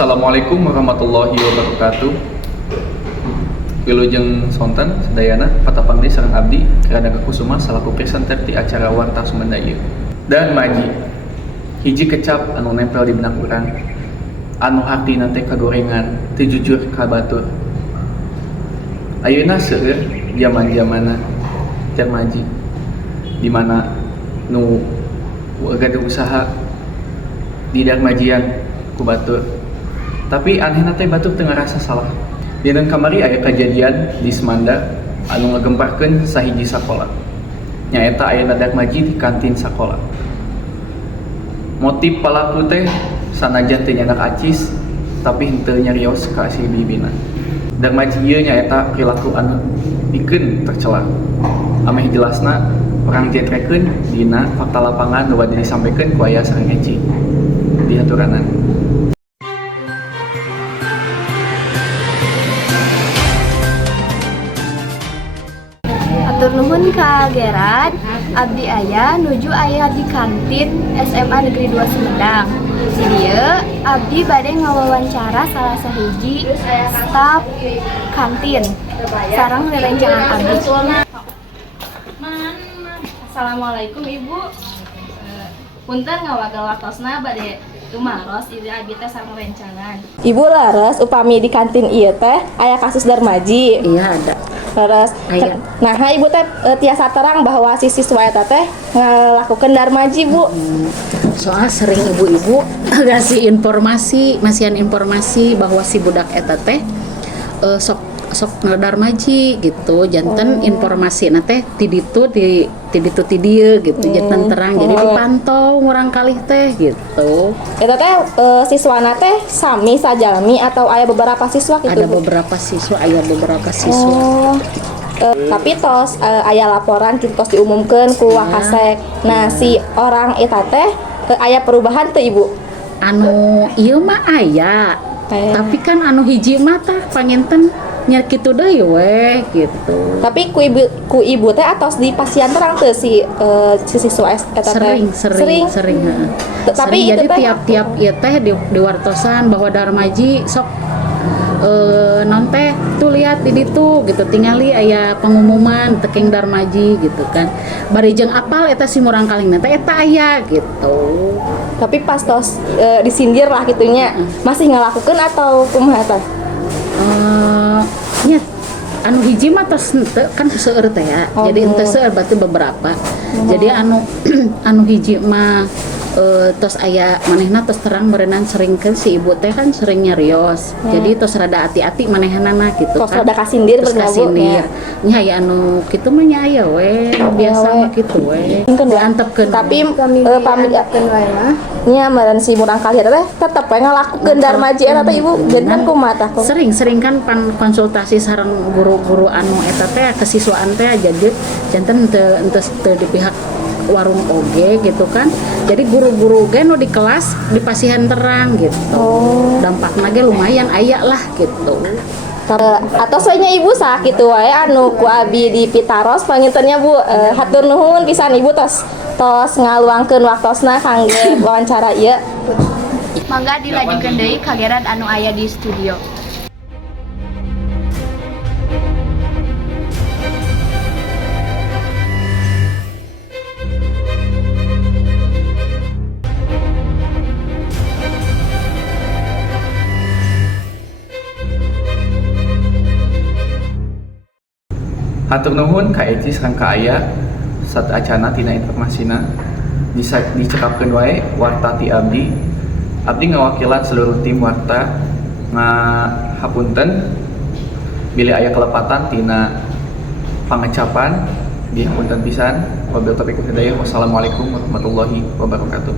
Assalamualaikum warahmatullahi wabarakatuh. Wilujeng sonten sedayana patapang deui sareng abdi Kirana Kusuma salaku presenter di acara Warta Sumenda ieu. Dan maji hiji kecap anu nempel di benak urang, anu hartina teh kagorengan, teu jujur ka batur. Ayeuna seueur zaman-zamanna cer maji di mana nu gaduh usaha di darmajian ku batur. Tapi anehna teh batur teu ngarasa salah. Dina kamari aya kejadian di Semanda anu ngagemparkeun sahiji sakola. Nyaeta aya darmaji di kantin sakola. Motif palaku teh sanajan teu nyandak acis, tapi henteu nyarios ka si bibina. Darmaji ieu nyaeta perilaku anu pikeun tercela. Ameh jelasna perang jentrekeun dina fakta lapangan nu bade disampaikeun ku aya sareng Eci di haturanan. Atur nuhun ka Gerard, abdi aya nuju aya di kantin SMA Negeri 2 Sumedang. Di dieu abdi bade ngawawancara salah sahiji staf kantin sareng rerencangan abdi. Assalamualaikum Ibu. Punten ngawagal waktosna bade tumaros ieu abdi teh sareng rencangan. Ibu laras upami di kantin ieu teh aya kasus darmaji. Iya ada. Laras. Nah, ibu teh tiasa terang bahwa si siswa eta teh ngalakukeun darmaji, Bu. Soal sering ibu-ibu ngasih masihan informasi bahwa si budak eta teh sok darmaji gitu. Janten informasi na teh ti ditu ti dieu gitu. Janten terang jadi dipantau urang kalih teh gitu. Eta teh siswana teh sami sajalmi atau aya beberapa siswa gitu? Ada beberapa siswa. Tapi tos aya laporan kitu tos diumumkeun ku Wakasek. Nah, si orang eta teh aya perubahan teu Ibu? Anu ieu mah aya. Tapi kan anu hiji mah tah panginten nya kitu deui we gitu. Tapi ku ibu teh atos di pasien terang teu si siswa eta teh? Sering. Tapi jadi itu tiap-tiap ieu teh diwartosan bahwa darmaji sok non teh tuh lihat di ditu gitu, tingali aya pengumuman tekeng darmaji gitu kan. Bari jeung apal eta si murang kalingna teh eta aya gitu. Tapi pas tos disindir lah gitunya, masih ngelakukan atau kumaha teh? Nya anu hiji mah tos henteu kan seueur teh ya. Jadi henteu seueur berarti beberapa. Jadi anu hiji mah tos aya manehna tos terang berenang seringkeun si ibu teh kan sering nyarios. Jadi tos rada hati-hati manehanana gitu tos kan. Tos rada kasindir bergabung ya. Nya aya anu kitu mah nya aya we, biasa mah kitu we. Diantepkeun. Tapi pamiliakeun wae mah nya meureun si murang kalih teh tetep we ngalakukeun darmaji eta teh Ibu. Janten kumaha tah? Sering kan konsultasi sareng guru-guru anu eta teh kesiswaan teh jadi janten teu di pihak warung oge gitu kan. Jadi guru-guru ge nu di kelas dipasihan terang gitu. Dampakna ge lumayan aya lah gitu. Atau soalnya Ibu sakitu wae anu ku abi di pitaros pangintennya Bu. Hatur nuhun pisan Ibu tos ngaluangkeun waktosna kangge wawancara ieu. Mangga dilanjutkeun deui ka Gerard anu aya di studio. Hatur nuhun ka Eci sareng ka Aya sat acana tina informasina dicekapkeun wae warta ti abdi. Abdi ngawakilan seluruh tim warta ngahapunten bila aya kelepatan tina pangecapan dihapunten pisan. Wabillahi taufiq wal hidayah. Wassalamualaikum warahmatullahi wabarakatuh.